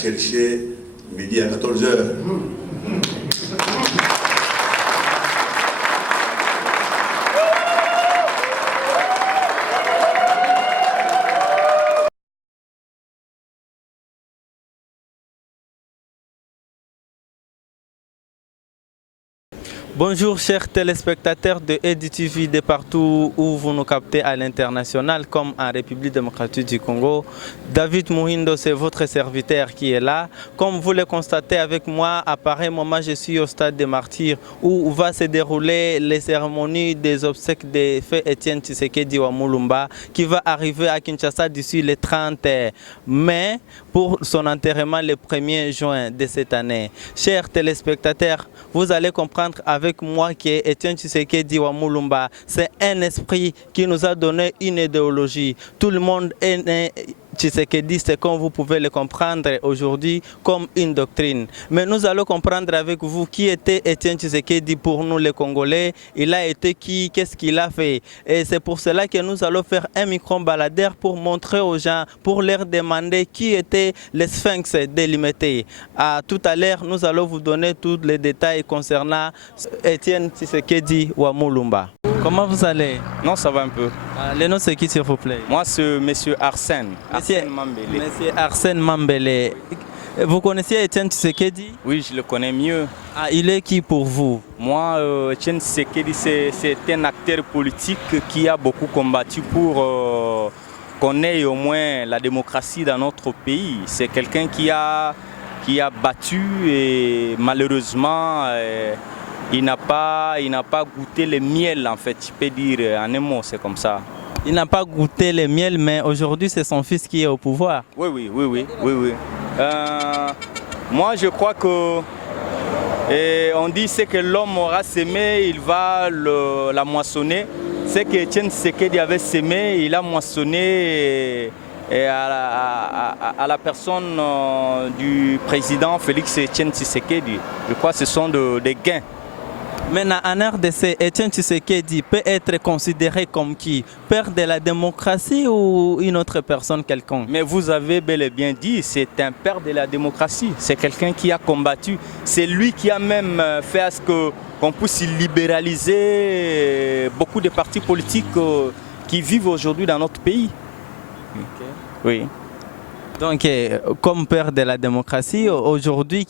chercher midi à 14 heures. Bonjour chers téléspectateurs de EduTV de partout où vous nous captez à l'international comme en République démocratique du Congo. David Mouhindo, c'est votre serviteur qui est là. Comme vous le constatez avec moi, à pareil moment je suis au stade des Martyrs où va se dérouler les cérémonies des obsèques de feu Étienne Tshisekedi wa Mulumba qui va arriver à Kinshasa d'ici le 30 mai pour son enterrement le 1er juin de cette année. Chers téléspectateurs, vous allez comprendre avec moi que Étienne Tshisekedi wa Mulumba, c'est un esprit qui nous a donné une idéologie. Tout le monde est né Tshisekedi, c'est comme vous pouvez le comprendre aujourd'hui comme une doctrine. Mais nous allons comprendre avec vous qui était Étienne Tshisekedi pour nous les Congolais. Il a été qui, qu'est-ce qu'il a fait. Et c'est pour cela que nous allons faire un micro-baladeur pour montrer aux gens, pour leur demander qui était le sphinx délimité. Tout à l'heure, nous allons vous donner tous les détails concernant Étienne Tshisekedi wa Mulumba. Comment vous allez? Non, ça va un peu. Le nom c'est qui s'il vous plaît? Moi c'est Monsieur Arsène. Monsieur Arsène Mambele. Vous connaissez Étienne Tshisekedi? Oui, je le connais mieux. Il est qui pour vous? Moi, Étienne Tshisekedi, c'est un acteur politique qui a beaucoup combattu pour qu'on ait au moins la démocratie dans notre pays. C'est quelqu'un qui a battu et malheureusement... il n'a pas goûté le miel, en fait, je peux dire en un mot, c'est comme ça. Il n'a pas goûté le miel, mais aujourd'hui, c'est son fils qui est au pouvoir. Oui. Moi, je crois que on dit ce que l'homme aura semé, il va la moissonner. Ce que Étienne Tshisekedi avait semé, il a moissonné à la personne du président Félix Étienne Tshisekedi. Je crois que ce sont des gains. Maintenant, en RDC, Étienne Tshisekedi peut être considéré comme qui? Père de la démocratie ou une autre personne quelconque? Mais vous avez bel et bien dit, c'est un père de la démocratie. C'est quelqu'un qui a combattu. C'est lui qui a même fait à ce qu'on puisse libéraliser beaucoup de partis politiques qui vivent aujourd'hui dans notre pays. Okay. Oui. Donc, comme père de la démocratie, aujourd'hui,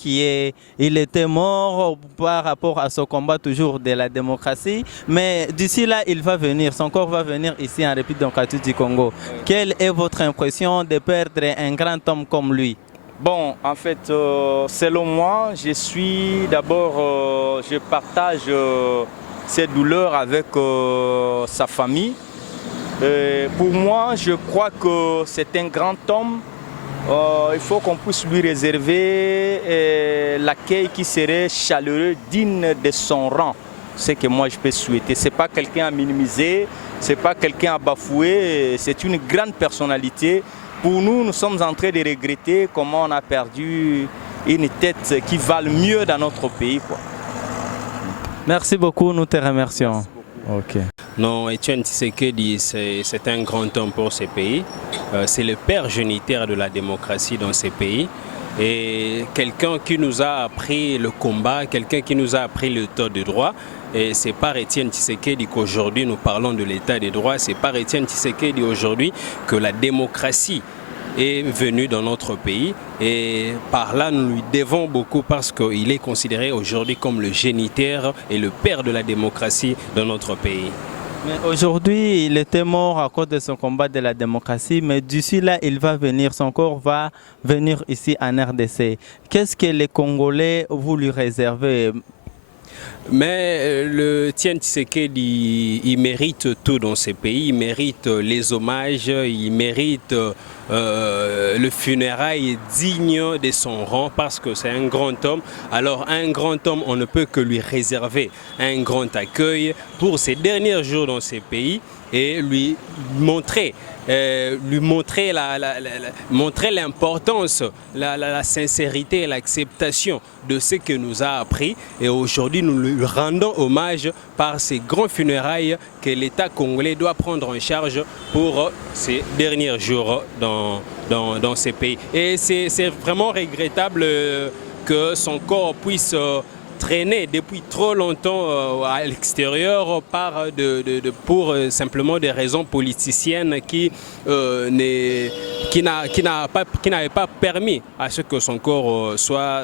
il était mort par rapport à ce combat toujours de la démocratie, mais d'ici là, il va venir, son corps va venir ici en République démocratique du Congo. Oui. Quelle est votre impression de perdre un grand homme comme lui? Bon, en fait, selon moi, je partage ces douleurs avec sa famille. Pour moi, je crois que c'est un grand homme. Il faut qu'on puisse lui réserver l'accueil qui serait chaleureux, digne de son rang. C'est ce que moi je peux souhaiter. Ce n'est pas quelqu'un à minimiser, ce n'est pas quelqu'un à bafouer, c'est une grande personnalité. Pour nous, nous sommes en train de regretter comment on a perdu une tête qui vale mieux dans notre pays, quoi. Merci beaucoup, nous te remercions. Okay. Non, Étienne Tshisekedi, c'est un grand homme pour ce pays. C'est le père géniteur de la démocratie dans ce pays. Et quelqu'un qui nous a appris le combat, quelqu'un qui nous a appris l'état de droit. Et c'est par Étienne Tshisekedi qu'aujourd'hui nous parlons de l'état de droit. C'est par Étienne Tshisekedi aujourd'hui que la démocratie est venue dans notre pays. Et par là, nous lui devons beaucoup parce qu'il est considéré aujourd'hui comme le géniteur et le père de la démocratie dans notre pays. Mais aujourd'hui, il était mort à cause de son combat de la démocratie, mais d'ici là, il va venir, son corps va venir ici en RDC. Qu'est-ce que les Congolais vous lui réservez? Mais le Étienne Tshisekedi, il mérite tout dans ce pays, il mérite les hommages, il mérite le funérail digne de son rang parce que c'est un grand homme. Alors un grand homme, on ne peut que lui réserver un grand accueil pour ces derniers jours dans ce pays. et lui montrer l'importance, la sincérité et l'acceptation de ce que nous a appris. Et aujourd'hui, nous lui rendons hommage par ces grands funérailles que l'État congolais doit prendre en charge pour ces derniers jours dans ces pays. Et c'est vraiment regrettable que son corps puisse traîner depuis trop longtemps à l'extérieur pour simplement des raisons politiciennes qui n'avaient pas permis à ce que son corps soit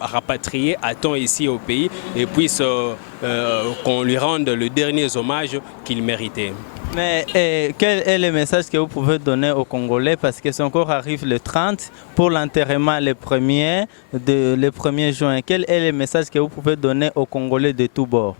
rapatrié à temps ici au pays et puisse qu'on lui rende le dernier hommage qu'il méritait. Mais quel est le message que vous pouvez donner aux Congolais, parce que son corps arrive le 30 pour l'enterrement le 1er juin. Quel est le message que vous pouvez donner aux Congolais de tous bords?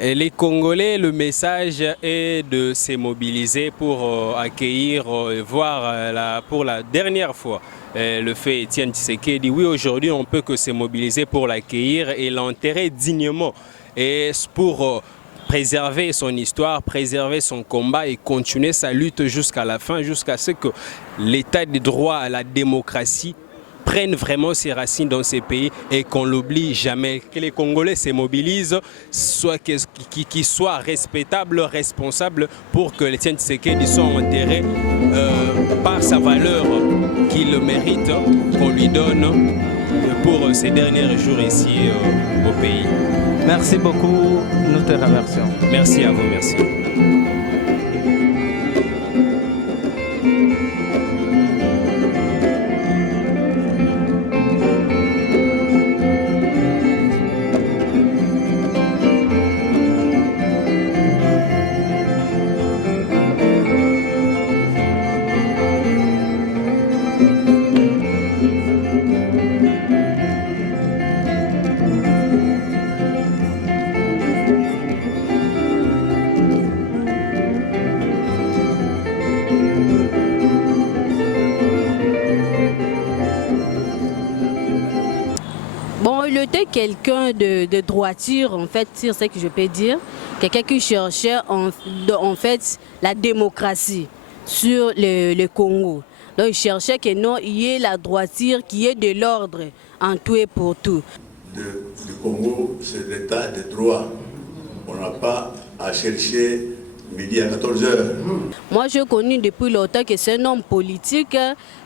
Et les Congolais, le message est de se mobiliser pour accueillir et voir pour la dernière fois le fait Étienne Tshisekedi. Oui, aujourd'hui, on ne peut que se mobiliser pour l'accueillir et l'enterrer dignement. Et pour préserver son histoire, préserver son combat et continuer sa lutte jusqu'à la fin, jusqu'à ce que l'état de droit, la démocratie prennent vraiment ses racines dans ces pays et qu'on l'oublie jamais. Que les Congolais se mobilisent, qu'ils soient respectables, responsables pour que les Étienne Tshisekedi soient enterrés par sa valeur qu'il mérite, qu'on lui donne pour ces derniers jours ici au pays. Merci beaucoup, nous te remercions. Merci à vous, merci. Quelqu'un de droiture, en fait, c'est ce que je peux dire. Quelqu'un qui cherchait en fait la démocratie sur le Congo. Donc il cherchait que non, il y ait la droiture, qu'il y ait de l'ordre en tout et pour tout. Le Congo, c'est l'état de droit. On n'a pas à chercher midi à 14h. Moi, j'ai connu depuis longtemps que c'est un homme politique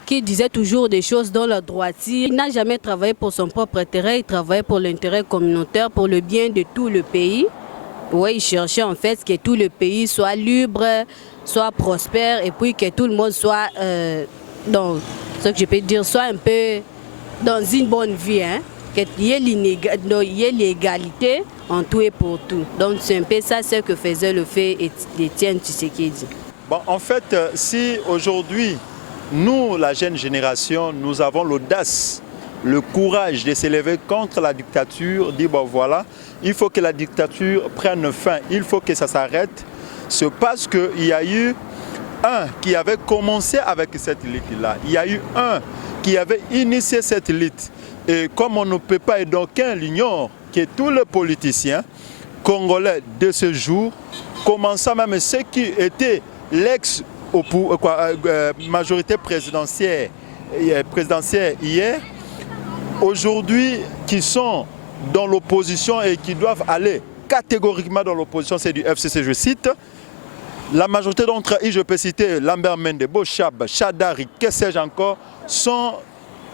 qui disait toujours des choses dans la droiture. Il n'a jamais travaillé pour son propre intérêt, il travaillait pour l'intérêt communautaire, pour le bien de tout le pays. Oui, il cherchait en fait que tout le pays soit libre, soit prospère et puis que tout le monde soit, dans ce que je peux dire, soit un peu dans une bonne vie. Hein? Qu'il y ait l'égalité en tout et pour tout. Donc c'est un peu ça ce que faisait le fait Étienne Tshisekedi. Bon, en fait, si aujourd'hui, nous, la jeune génération, nous avons l'audace, le courage de s'élever contre la dictature, dire bon voilà, il faut que la dictature prenne fin, il faut que ça s'arrête, c'est parce qu'il y a eu un qui avait commencé avec cette élite-là, il y a eu un qui avait initié cette élite. Et comme on ne peut pas, et d'aucuns l'ignorent, que tous les politiciens congolais de ce jour, commençant même ceux qui étaient majorité présidentielle hier, aujourd'hui qui sont dans l'opposition et qui doivent aller catégoriquement dans l'opposition, c'est du FCC, je cite. La majorité d'entre eux, je peux citer Lambert Mende, Bochab, Chadari, que sais-je encore, sont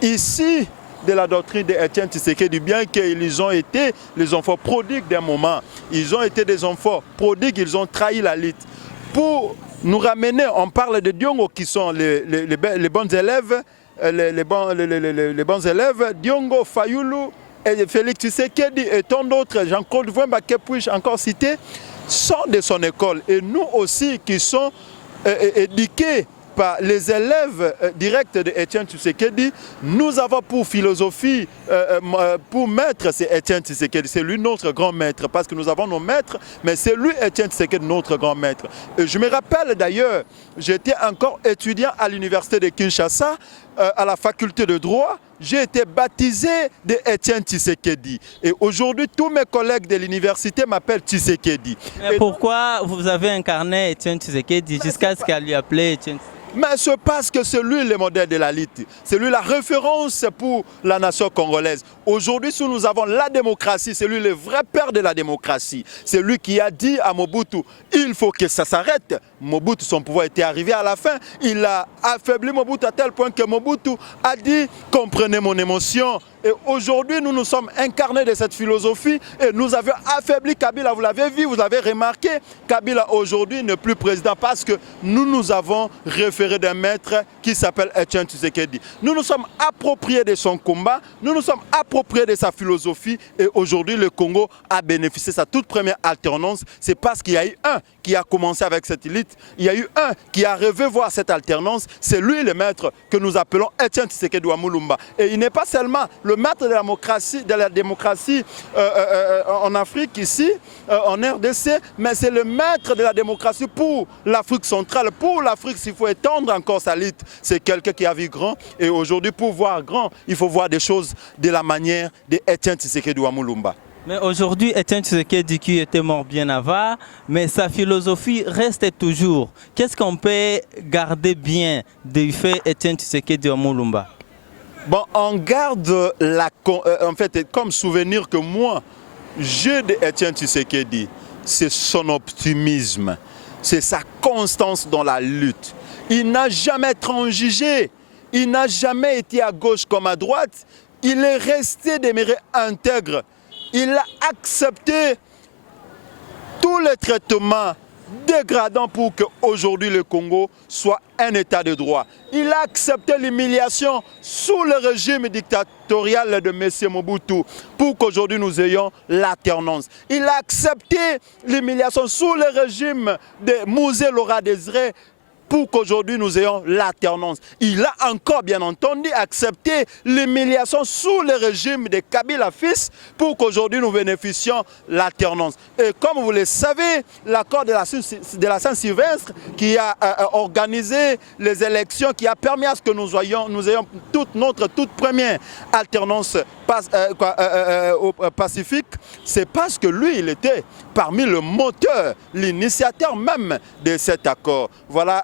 ici de la doctrine d'Étienne Tshisekedi, bien qu'ils ont été les enfants prodigues d'un moment. Ils ont été des enfants prodigues, ils ont trahi la lutte. Pour nous ramener, on parle de Diongo qui sont les bons élèves, les bons élèves, Diongo, Fayoulou, et Félix Tshisekedi et tant d'autres, Jean-Claude Vouemba, que puis-je encore citer, sont de son école. Et nous aussi qui sommes éduqués par les élèves directs de Étienne Tshisekedi, nous avons pour philosophie, pour maître, c'est Étienne Tshisekedi. C'est lui notre grand maître, parce que nous avons nos maîtres, mais c'est lui, Étienne Tshisekedi, notre grand maître. Et je me rappelle d'ailleurs, j'étais encore étudiant à l'université de Kinshasa, à la faculté de droit. j'ai été baptisé de Étienne Tshisekedi. Et aujourd'hui, tous mes collègues de l'université m'appellent Tshisekedi. Mais pourquoi vous avez incarné Étienne Tshisekedi jusqu'à ce qu'elle lui appelait Étienne Tshisekedi? Mais c'est parce que c'est lui le modèle de la lutte. C'est lui la référence pour la nation congolaise. Aujourd'hui, si nous avons la démocratie, c'est lui le vrai père de la démocratie. C'est lui qui a dit à Mobutu, il faut que ça s'arrête. Mobutu, son pouvoir était arrivé à la fin. Il a affaibli Mobutu à tel point que Mobutu a dit, comprenez mon émotion. Et aujourd'hui, nous nous sommes incarnés de cette philosophie et nous avons affaibli Kabila. Vous l'avez vu, vous l'avez remarqué. Kabila aujourd'hui n'est plus président parce que nous avons référé d'un maître qui s'appelle Étienne Tshisekedi. Nous nous sommes appropriés de son combat, nous nous sommes appropriés de sa philosophie et aujourd'hui le Congo a bénéficié de sa toute première alternance. C'est parce qu'il y a eu un qui a commencé avec cette élite, il y a eu un qui a rêvé voir cette alternance. C'est lui le maître que nous appelons Étienne Tshisekedi wa Mulumba. Et il n'est pas seulement le maître de la démocratie en Afrique ici, en RDC, mais c'est le maître de la démocratie pour l'Afrique centrale, pour l'Afrique s'il faut étendre encore sa lutte. C'est quelqu'un qui a vu grand et aujourd'hui pour voir grand, il faut voir des choses de la manière de Étienne Tshisekedi wa Mulumba. Mais aujourd'hui, Étienne Tshisekedi qui était mort bien avant, mais sa philosophie reste toujours. Qu'est-ce qu'on peut garder bien du fait Étienne Tshisekedi wa Mulumba? Bon, on garde en fait, comme souvenir que moi, j'ai d'Étienne Tshisekedi, c'est son optimisme, c'est sa constance dans la lutte. Il n'a jamais transigé, il n'a jamais été à gauche comme à droite, il est resté demeuré intègre. Il a accepté tous les traitements dégradants pour qu'aujourd'hui le Congo soit un état de droit. Il a accepté l'humiliation sous le régime dictatorial de M. Mobutu pour qu'aujourd'hui nous ayons l'alternance. Il a accepté l'humiliation sous le régime de Mouzé Laura Désiré pour qu'aujourd'hui nous ayons l'alternance. Il a encore bien entendu accepté l'humiliation sous le régime de Kabila fils pour qu'aujourd'hui nous bénéficions l'alternance. Et comme vous le savez, l'accord de la Saint-Sylvestre qui a organisé les élections, qui a permis à ce que nous ayons notre toute première alternance pacifique, c'est parce que lui, il était parmi le moteur, l'initiateur même de cet accord. Voilà,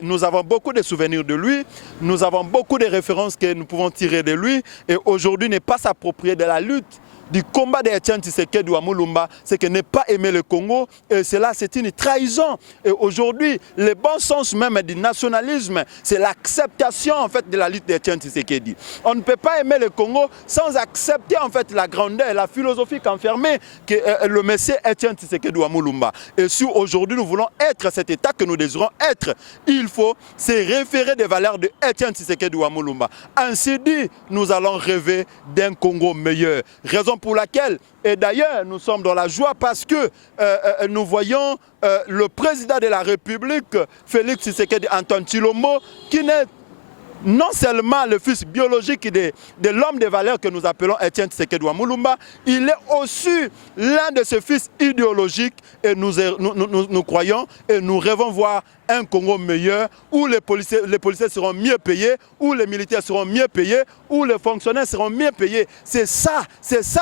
nous avons beaucoup de souvenirs de lui, nous avons beaucoup de références que nous pouvons tirer de lui et aujourd'hui n'est pas s'approprier de la lutte du combat d'Étienne Tshisekedi wa Mulumba, c'est que ne pas aimer le Congo, et cela c'est une trahison. Et aujourd'hui, le bon sens même du nationalisme, c'est l'acceptation en fait de la lutte d'Étienne Tshisekedi. On ne peut pas aimer le Congo sans accepter en fait la grandeur et la philosophie qu'enfermait le monsieur Étienne Tshisekedi wa Mulumba. Et si aujourd'hui nous voulons être cet État que nous désirons être, il faut se référer des valeurs de Étienne Tshisekedi wa Mulumba. Ainsi dit, nous allons rêver d'un Congo meilleur. Raison pour laquelle, et d'ailleurs nous sommes dans la joie parce que nous voyons le président de la République, Félix Tshisekedi Antoine Tshilombo, qui n'est non seulement le fils biologique de l'homme de valeur que nous appelons Étienne Tshisekedi wa Mulumba, il est aussi l'un de ses fils idéologiques et nous croyons et nous rêvons voir un Congo meilleur où les policiers seront mieux payés, où les militaires seront mieux payés, où les fonctionnaires seront mieux payés. C'est ça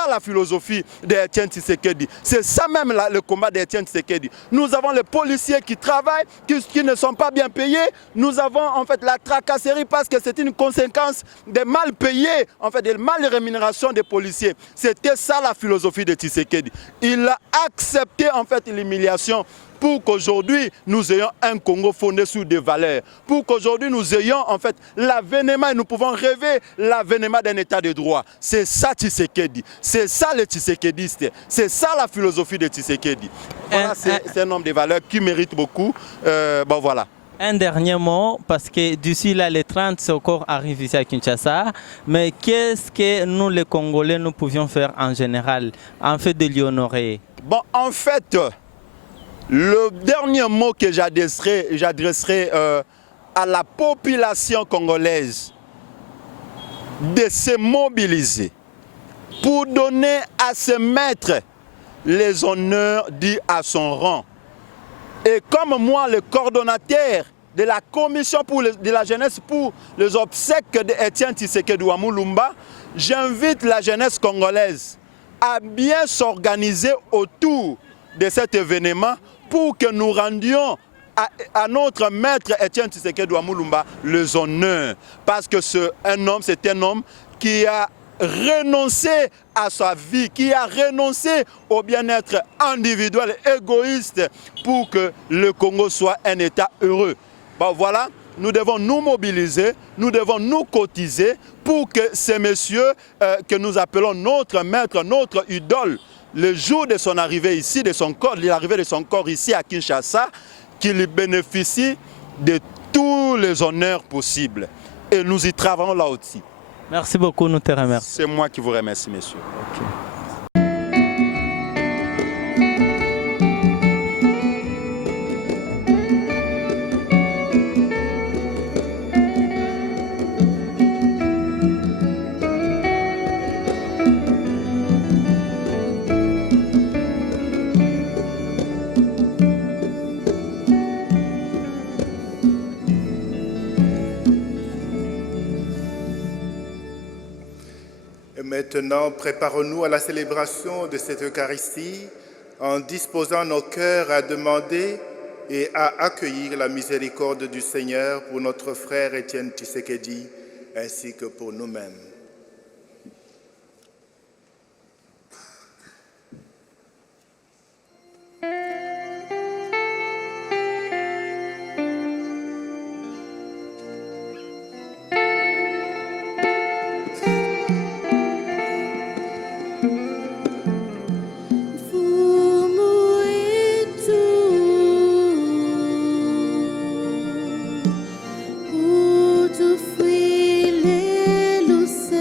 la philosophie d'Étienne Tshisekedi. C'est ça même le combat d'Étienne Tshisekedi. Nous avons les policiers qui travaillent, qui ne sont pas bien payés. Nous avons en fait la tracasserie parce que c'est une conséquence des mal payés, en fait, des mal rémunérations des policiers. C'était ça la philosophie de Tshisekedi. Il a accepté en fait l'humiliation pour qu'aujourd'hui nous ayons un Congo fondé sur des valeurs, pour qu'aujourd'hui nous ayons en fait l'avènement et nous pouvons rêver l'avènement d'un état de droit. C'est ça Tshisekedi, c'est ça les Tshisekedistes, c'est ça la philosophie de Tshisekedi. Voilà, c'est un homme de valeurs qui mérite beaucoup. Bon voilà. Un dernier mot, parce que d'ici là, les 30, c'est encore arrivé ici à Kinshasa. Mais qu'est-ce que nous, les Congolais, nous pouvions faire en général, en fait de l'y honorer? Bon, en fait, le dernier mot que j'adresserai à la population congolaise, de se mobiliser pour donner à ce maître les honneurs dits à son rang. Et comme moi, le coordonnateur de la commission de la jeunesse pour les obsèques d'Étienne Tshisekedi Lumumba, j'invite la jeunesse congolaise à bien s'organiser autour de cet événement pour que nous rendions à notre maître Étienne Tshisekedi Lumumba les honneurs. Parce que c'est un homme qui a renoncé à sa vie, qui a renoncé au bien-être individuel, égoïste, pour que le Congo soit un État heureux. Bon, voilà, nous devons nous mobiliser, nous devons nous cotiser pour que ces messieurs que nous appelons notre maître, notre idole, le jour de son arrivée ici, l'arrivée de son corps ici à Kinshasa, qu'il bénéficie de tous les honneurs possibles. Et nous y travaillons là aussi. Merci beaucoup, nous te remercions. C'est moi qui vous remercie, messieurs. Okay. Maintenant, préparons-nous à la célébration de cette Eucharistie en disposant nos cœurs à demander et à accueillir la miséricorde du Seigneur pour notre frère Étienne Tshisekedi ainsi que pour nous-mêmes. Você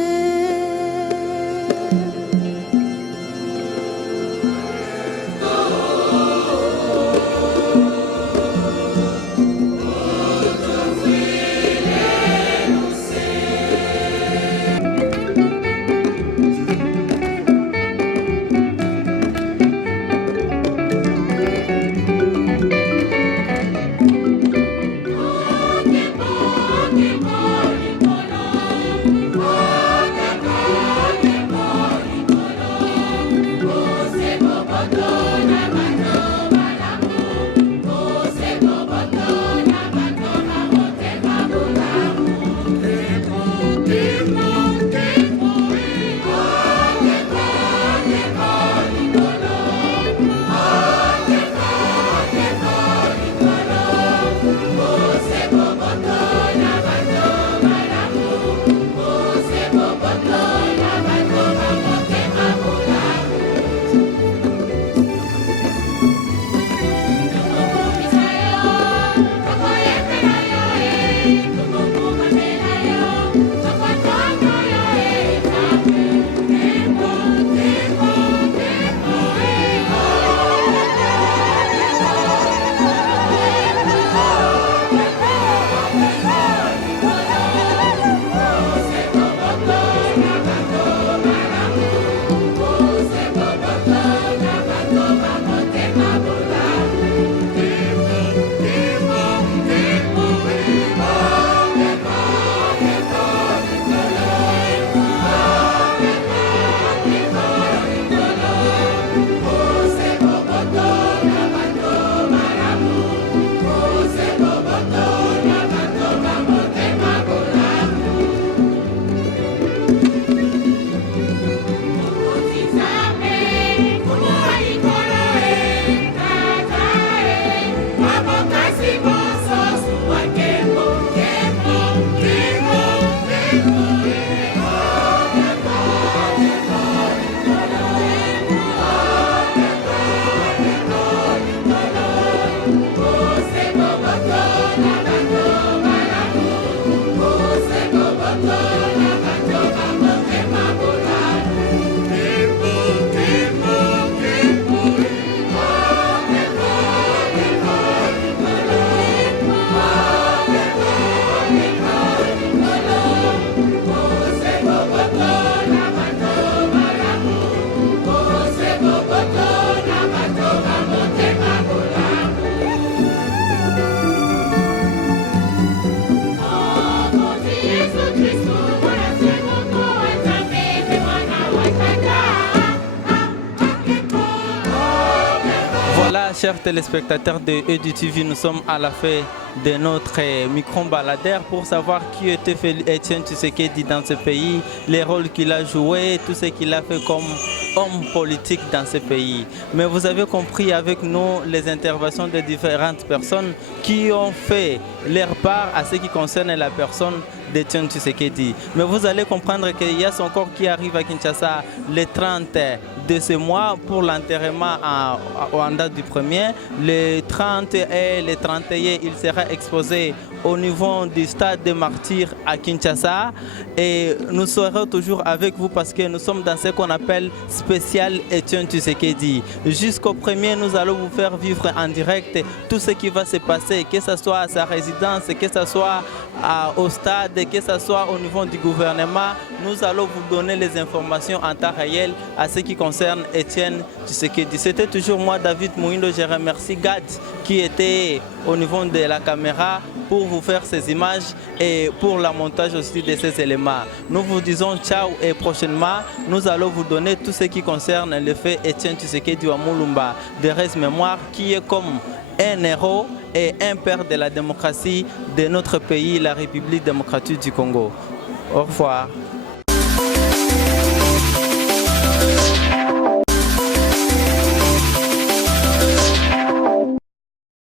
chers téléspectateurs de EduTV, nous sommes à la fin de notre micro-baladère pour savoir qui était Étienne Tshisekedi dans ce pays, les rôles qu'il a joués, tout ce qu'il a fait comme homme politique dans ce pays. Mais vous avez compris avec nous les interventions de différentes personnes qui ont fait leur part à ce qui concerne la personne d'Étienne Tshisekedi. Mais vous allez comprendre qu'il y a son corps qui arrive à Kinshasa le 30 de ce mois pour l'enterrement en date du 1er. Le 30 et le 31, il sera exposé au niveau du stade des martyrs à Kinshasa. Et nous serons toujours avec vous parce que nous sommes dans ce qu'on appelle spécial Étienne Tshisekedi. Jusqu'au 1er, nous allons vous faire vivre en direct tout ce qui va se passer, que ce soit à sa résidence, que ce soit au stade, que ce soit au niveau du gouvernement. Nous allons vous donner les informations en temps réel à ce qui concerne Étienne Tshisekedi. C'était toujours moi, David Mouindo. Je remercie Gad qui était au niveau de la caméra pour vous faire ces images et pour le montage aussi de ces éléments. Nous vous disons ciao et prochainement, nous allons vous donner tout ce qui concerne le fait Étienne Tshisekedi wa Mulumba de Reste Mémoire qui est comme un héros et un père de la démocratie de notre pays, la République démocratique du Congo. Au revoir.